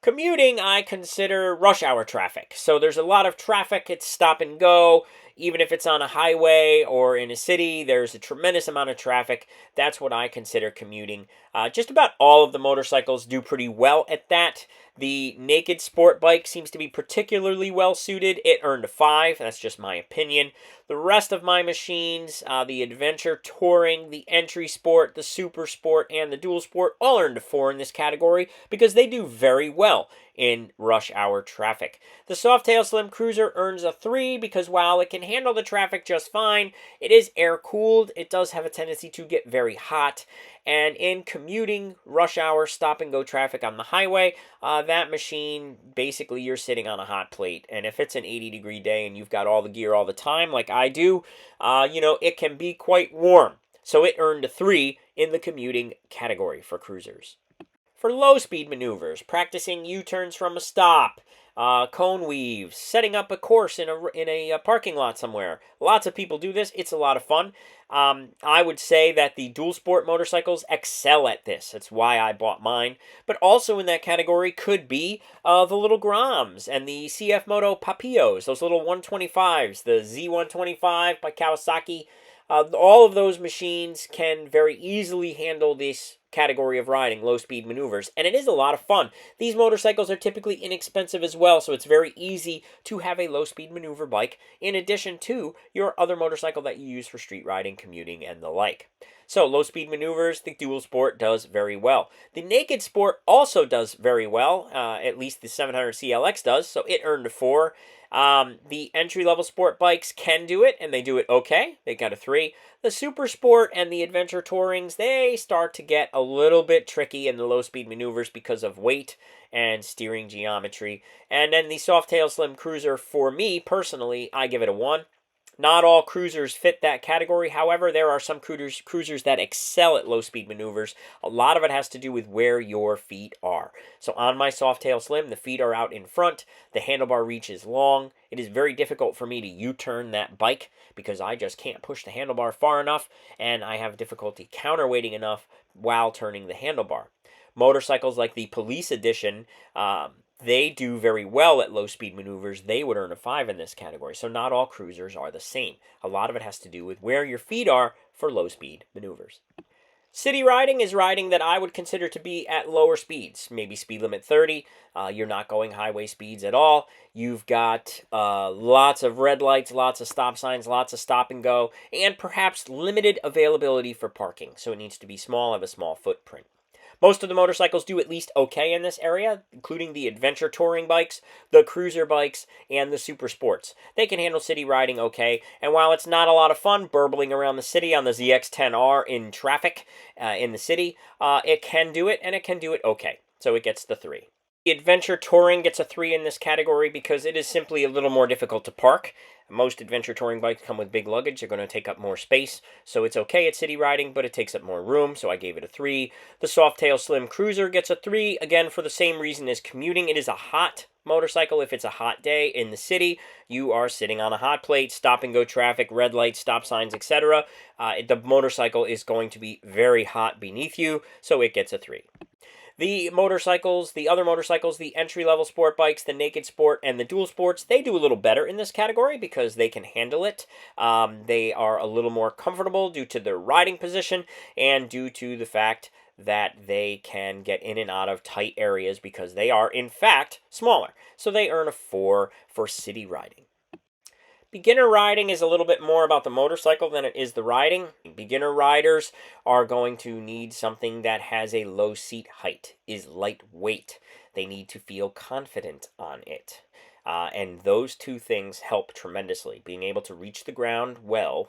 Commuting, I consider rush hour traffic. So there's a lot of traffic. It's stop and go. even if it's on a highway or in a city, there's a tremendous amount of traffic. That's what I consider commuting. Just about all of the motorcycles do pretty well at that. The naked sport bike seems to be particularly well suited. It earned a 5. That's just my opinion. The rest of my machines, the adventure touring, the entry sport, the super sport, and the dual sport, all earned a 4 in this category because they do very well in rush hour traffic. The Softail Slim Cruiser earns a 3 because while it can handle the traffic just fine, it is air cooled. It does have a tendency to get very hot. And in commuting, rush hour, stop and go traffic on the highway, that machine, basically you're sitting on a hot plate. And if it's an 80-degree day and you've got all the gear all the time like I do, it can be quite warm. So it earned a 3 in the commuting category for cruisers. For low-speed maneuvers, practicing U-turns from a stop, cone weaves, setting up a course in a parking lot somewhere. Lots of people do this. It's a lot of fun. I would say that the dual sport motorcycles excel at this. That's why I bought mine. But also in that category could be the little Groms and the CFMOTO Papillos, those little 125s, the Z125 by Kawasaki. All of those machines can very easily handle this category of riding, low-speed maneuvers, and it is a lot of fun. These motorcycles are typically inexpensive as well, so it's very easy to have a low-speed maneuver bike in addition to your other motorcycle that you use for street riding, commuting, and the like. So, low-speed maneuvers, the dual sport does very well. The naked sport also does very well, at least the 700 CLX does, so it earned a 4. The entry-level sport bikes can do it, and they do it okay. They got a 3. The super sport and the adventure tourings, they start to get a little bit tricky in the low-speed maneuvers because of weight and steering geometry. And then the Softail Slim Cruiser, for me, personally, I give it a 1. Not all cruisers fit that category. However, there are some cruisers that excel at low-speed maneuvers. A lot of it has to do with where your feet are. So on my Softail Slim, the feet are out in front. The handlebar reach is long. It is very difficult for me to U-turn that bike because I just can't push the handlebar far enough, and I have difficulty counterweighting enough while turning the handlebar. Motorcycles like the Police Edition, they do very well at low-speed maneuvers. They would earn a 5 in this category. So not all cruisers are the same. A lot of it has to do with where your feet are for low-speed maneuvers. City riding is riding that I would consider to be at lower speeds, maybe speed limit 30. You're not going highway speeds at all. You've got lots of red lights, lots of stop signs, lots of stop and go, and perhaps limited availability for parking. So it needs to be small, have a small footprint. Most of the motorcycles do at least okay in this area, including the adventure touring bikes, the cruiser bikes, and the super sports. They can handle city riding okay, and while it's not a lot of fun burbling around the city on the ZX-10R in traffic in the city, it can do it, and it can do it okay. So it gets the 3. The adventure touring gets a 3 in this category because it is simply a little more difficult to park. Most adventure touring bikes come with big luggage. They're going to take up more space. So it's okay at city riding, but it takes up more room. So I gave it a 3. The Softail Slim Cruiser gets a 3. Again, for the same reason as commuting. It is a hot motorcycle. If it's a hot day in the city, you are sitting on a hot plate, stop and go traffic, red lights, stop signs, etc. The motorcycle is going to be very hot beneath you. So it gets a 3. The motorcycles, the other motorcycles, the entry-level sport bikes, the naked sport, and the dual sports, they do a little better in this category because they can handle it. They are a little more comfortable due to their riding position and due to the fact that they can get in and out of tight areas because they are, in fact, smaller. So they earn a 4 for city riding. Beginner riding is a little bit more about the motorcycle than it is the riding. Beginner riders are going to need something that has a low seat height, is lightweight. They need to feel confident on it. And those two things help tremendously. Being able to reach the ground well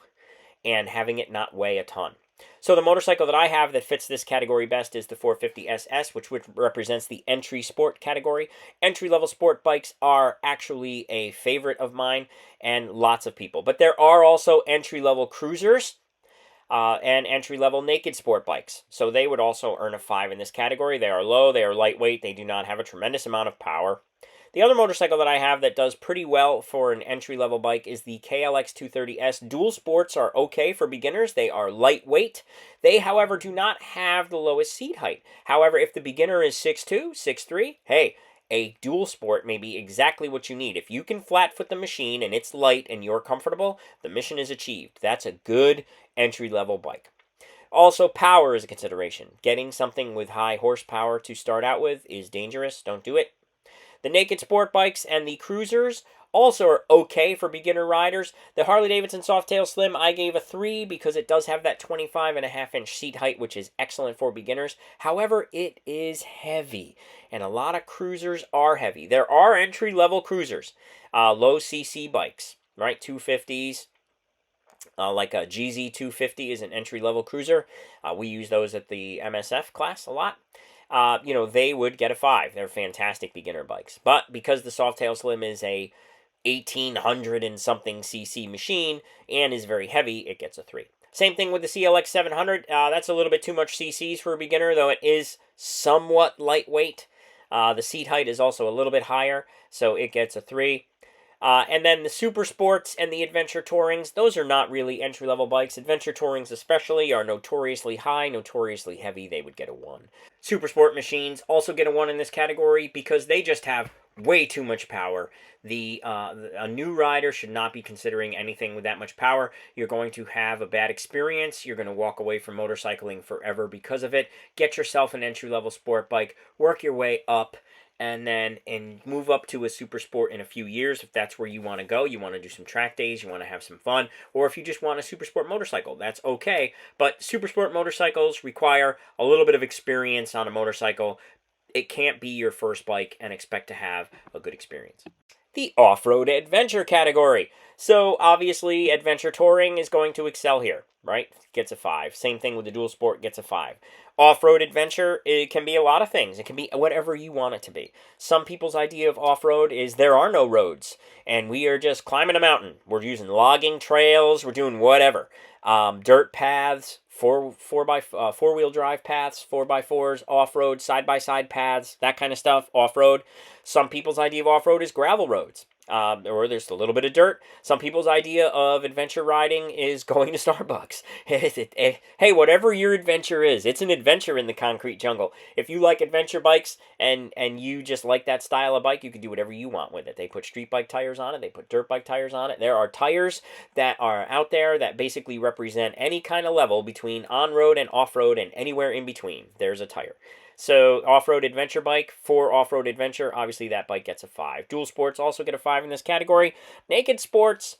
and having it not weigh a ton. So the motorcycle that I have that fits this category best is the 450SS, which represents the entry sport category. Entry-level sport bikes are actually a favorite of mine and lots of people. But there are also entry-level cruisers and entry-level naked sport bikes. So they would also earn a 5 in this category. They are low, they are lightweight, they do not have a tremendous amount of power. The other motorcycle that I have that does pretty well for an entry-level bike is the KLX230S. Dual sports are okay for beginners. They are lightweight. They, however, do not have the lowest seat height. However, if the beginner is 6'2", 6'3", hey, a dual sport may be exactly what you need. If you can flat foot the machine and it's light and you're comfortable, the mission is achieved. That's a good entry-level bike. Also, power is a consideration. Getting something with high horsepower to start out with is dangerous. Don't do it. The naked sport bikes and the cruisers also are okay for beginner riders. The Harley Davidson Softail Slim, I gave a 3 because it does have that 25.5-inch seat height, which is excellent for beginners. However, it is heavy, and a lot of cruisers are heavy. There are entry-level cruisers, low CC bikes, right? 250s. Like a GZ 250 is an entry-level cruiser. We use those at the MSF class a lot. They would get a 5. They're fantastic beginner bikes. But because the Softail Slim is a 1800 and something cc machine and is very heavy, it gets a 3. Same thing with the CLX 700. That's a little bit too much cc's for a beginner, though it is somewhat lightweight. The seat height is also a little bit higher, so it gets a 3. And then the Super Sports and the Adventure Tourings, those are not really entry-level bikes. Adventure Tourings especially are notoriously high, notoriously heavy. They would get a 1. Super Sport machines also get a 1 in this category because they just have way too much power. A new rider should not be considering anything with that much power. You're going to have a bad experience. You're going to walk away from motorcycling forever because of it. Get yourself an entry-level sport bike. Work your way up. And move up to a super sport in a few years if that's where you want to go. You want to do some track days, you want to have some fun, or if you just want a super sport motorcycle, that's okay. But super sport motorcycles require a little bit of experience on a motorcycle. It can't be your first bike and expect to have a good experience. The off-road adventure category. So obviously adventure touring is going to excel here, right? Gets a 5. Same thing with the dual sport, gets a 5. Off-road adventure, it can be a lot of things. It can be whatever you want it to be. Some people's idea of off-road is there are no roads, and we are just climbing a mountain. We're using logging trails. We're doing whatever. Dirt paths, four-wheel drive paths, 4x4s, off-road, side-by-side paths, that kind of stuff, off-road. Some people's idea of off-road is gravel roads. Or there's a little bit of dirt. Some people's idea of adventure riding is going to Starbucks. Hey, whatever your adventure is, it's an adventure in the concrete jungle. If you like adventure bikes and you just like that style of bike, you can do whatever you want with it. They put street bike tires on it. They put dirt bike tires on it. There are tires that are out there that basically represent any kind of level between on-road and off-road and anywhere in between. There's a tire. So, off-road adventure bike for off-road adventure, obviously that bike gets a 5. Dual sports also get a 5 in this category. Naked sports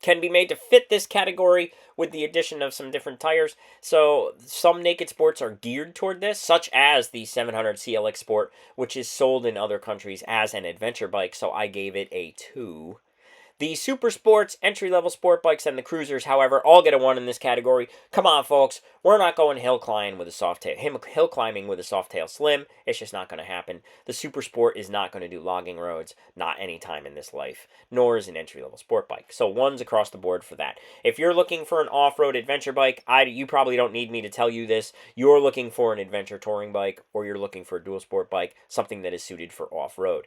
can be made to fit this category with the addition of some different tires. So, some naked sports are geared toward this, such as the 700 CLX Sport, which is sold in other countries as an adventure bike, so I gave it a 2. The super sports, entry-level sport bikes, and the cruisers, however, all get a 1 in this category. Come on, folks. We're not going hill climbing with a Softail Slim. It's just not going to happen. The super sport is not going to do logging roads, not anytime in this life, nor is an entry-level sport bike. So 1s across the board for that. If you're looking for an off-road adventure bike, you probably don't need me to tell you this. You're looking for an adventure touring bike, or you're looking for a dual sport bike, something that is suited for off-road.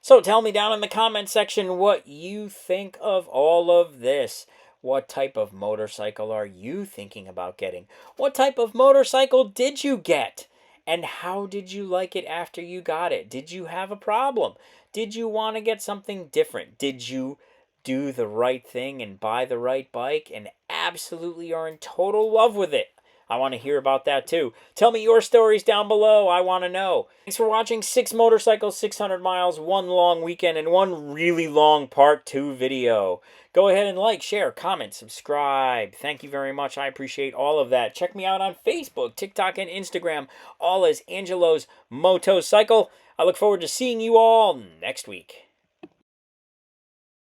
So tell me down in the comment section what you think of all of this. What type of motorcycle are you thinking about getting? What type of motorcycle did you get? And how did you like it after you got it? Did you have a problem? Did you want to get something different? Did you do the right thing and buy the right bike and absolutely are in total love with it? I want to hear about that too. Tell me your stories down below. I want to know. Thanks for watching 6 motorcycles, 600 miles, 1 long weekend, and 1 really long part 2 video. Go ahead and like, share, comment, subscribe. Thank you very much. I appreciate all of that. Check me out on Facebook, TikTok, and Instagram, all as Angelo's Motocycle. I look forward to seeing you all next week.